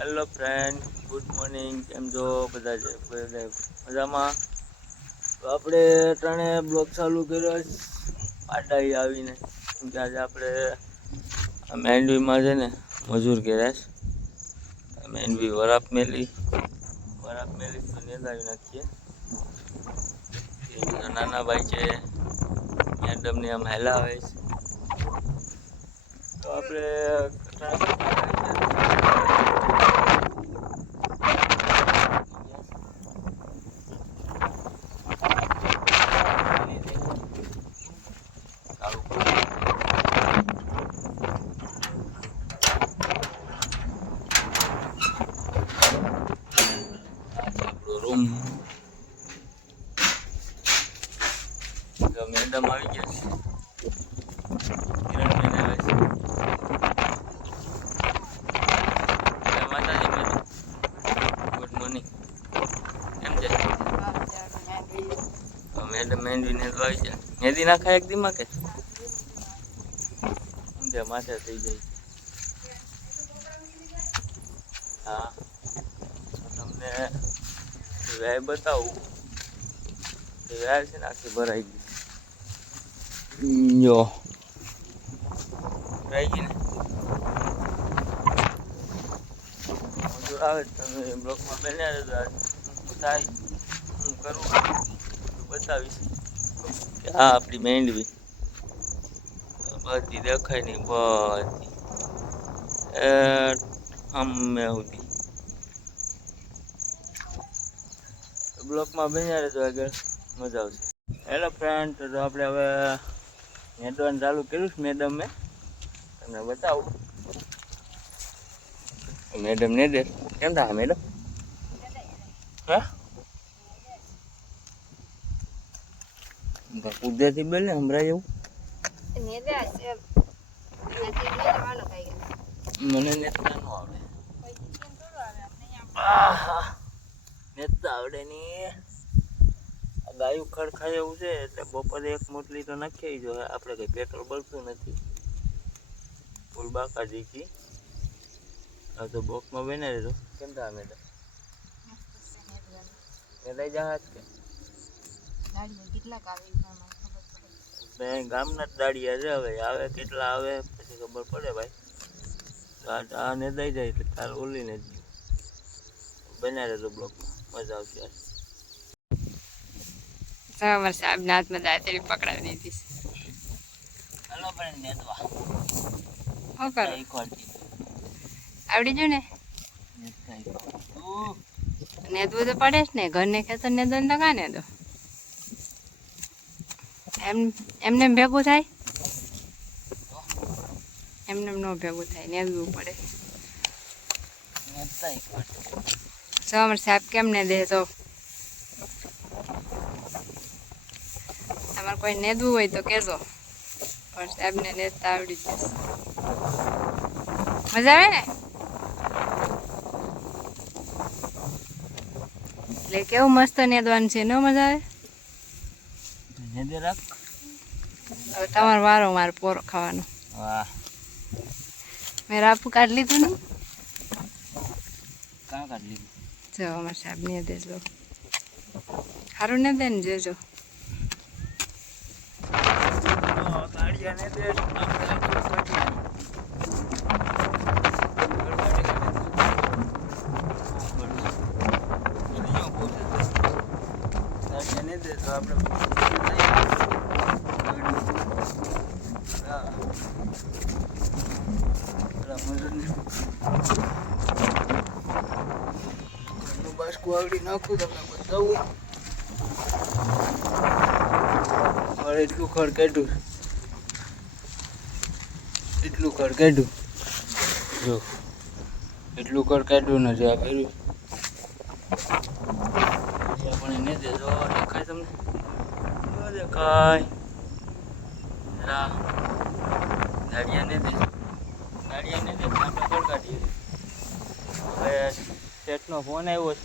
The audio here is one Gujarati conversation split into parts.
Hello friend, good morning. કેમ છો બધા મજામાં? તો આપણે ત્રણે બ્લોગ ચાલુ કર્યો પાડાઈ આવીને. કેમ કે આજે આપણે મેંડવીમાં છે ને મજૂર કર્યા છે. મેંડવી વરાપ મેલી તો નેદાવી નાખીએ. નાના ભાઈ છે મેડમને આમ હેલાવે છે. તો રૂમ મેડમ આવી ગયા છે. કિરણબેન આવે છે. જય માતાજી મેડમ, ગુડ મોર્નિંગ. કેમ છે? મેડમ મેંડવી ને આવી જાય. મેંદી નાખાય એક દીમાં કે સમજ્યા માથે થઈ જાય. હા, તમને વ્યાય બતાવું. વ્યાય છે ને આખી ભરાઈ ગઈ. જો ભરાઈ ગઈ ને. મજૂર આવે તમે બ્લોકમાં બન્યા થાય હું કરું બતાવીશ કે હા આપણી મેંડવી બધી દેખાય નહીં. બધી અમે સુધી બ્લોકમાં બન્યા રહેજો, આગળ મજા આવશે. હેલો ફ્રેન્ડ, તો આપણે હવે નેદવાનું ચાલુ કર્યું છે. મેડમે તમને બતાવું. મેડમ ને દે કેમ થાય મેડમ? હા, કુદરતી બેલ ને હમણાં જેવું મને નેતા ન આવડે. નેતા આવડે ની. ગાયું ખડખાય એવું છે એટલે બપોરે એક મોટલી તો નાખી જો. આપણે કઈ પેટ્રોલ બળતું નથી. ફૂલ બાકા દીધી. હવે તો બોક્સમાં બના રહેજો. કેમ થાય મેડમ? લઈ જહાજ કે ગામના જ દાડિયા છે. હવે આવે કેટલા આવે પછી ખબર પડે ભાઈ. આ ને દઈ જાય એટલે કાલ ઓલીને જ બના રહેજો બ્લોકમાં, મજા આવશે. અમારા સાહેબ ના હાથમાં દાંતરી પકડાવી દીધી. હાલો ફ્રેન્ડ નેદવા. શું કરો? આવડી ગયું ને? નેદવું તો પડે જ ને. ઘરને ખેતર નેદવાનું તો કાં નેદો? એમને ભેગું થાય? એમને ન ભેગું થાય, નેદવું પડે. અમારા સાહેબ કેમ ને દે તો તમારે કોઈ નેદવું હોય તો કહેજો. પણ સાહેબને નેદતા આવડી જશે. મજા આવે ને? એટલે કેવું મસ્ત નેદવાનું છે, ન મજા આવે? હવે તમારો વારો મારે પોરો ખાવાનો. વાહ, મેં રાપુ કાઢી લીધું ને. કાં કાઢી લીધું? જો અમારા સાહેબ ને દેજો. સારું ને દે ને જોજો. બાસ્કુ આવડી નાખું તમને બતાવું. એટલું ખડ કાઢ્યું, એટલું ખડ કાઢ્યું. જો એટલું ખડ કાઢ્યું નથી. આ કર્યું પણ એને દેજો. દેખાય તમને? દેખાય ગાડિયાને દે. ગાડિયાને દે આપણે ખડ કાઢીએ. હવે શેઠનો ફોન આવ્યો છે.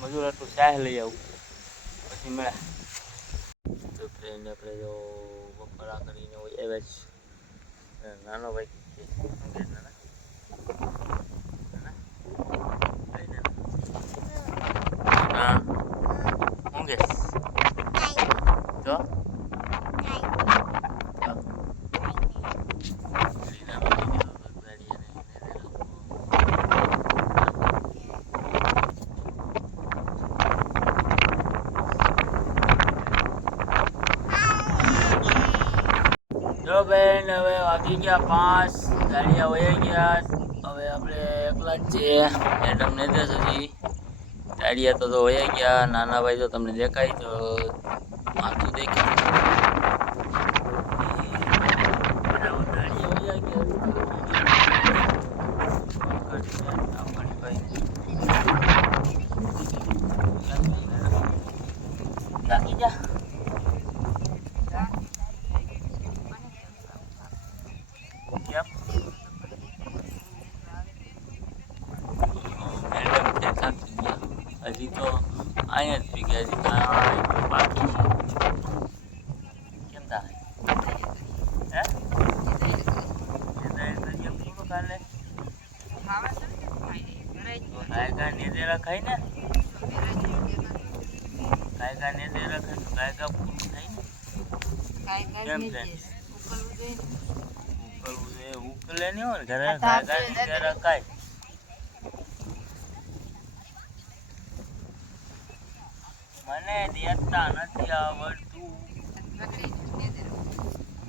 મજૂર આટલું ચાહ લઈ આવું પછી મળ્યા. તો ફ્રેન્ડ આપણે જો બપોરા કરીને આવ્યા છે. નાનો ભાઈ વાગી ગયા 5, ગાડિયા વયા ગયા. હવે આપણે એકલા જ છીએ. મેડમ ને દે હજી ગાડિયા તો વયા ગયા. નાના ભાઈ તો તમને દેખાય તો માથું દેખાય. ગાડિયા વયા ગયા. લાગી જા. Yep. હજી તો અહીંયા જ પી ગયા. હજી કાંઈ બાકી છે. કેમ થાય હે કરીએ પૂરો કાલે ગાયકા નેદેરા ખાઈ ને ગાયકા નેદેરા ખાઈ તો ગાયકા પૂરું થાય ને કેમ થાય ઉકલે નહીં હોય ઘરે ગાયકા નેદેરા ખાય. મને નેતા નથી આવડતું.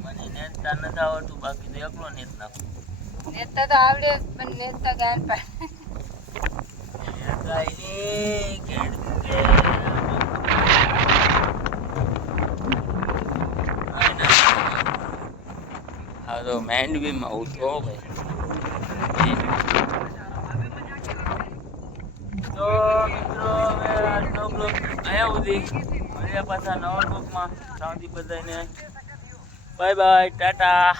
મને નેતા નથી આવડતું. બાકી તો એકલો નેત નાખું. નેતા તો આવડે પણ નેતા ગાયન પાડે. હા તો મેન્ડવીમાં ઉઠો ભાઈ. તો મિત્રો હવે આજનો બ્લોગ અહીંયા સુધી. મળ્યા પાછા નવા બ્લોગમાં. સાંજથી બધાને બાય બાય ટાટા.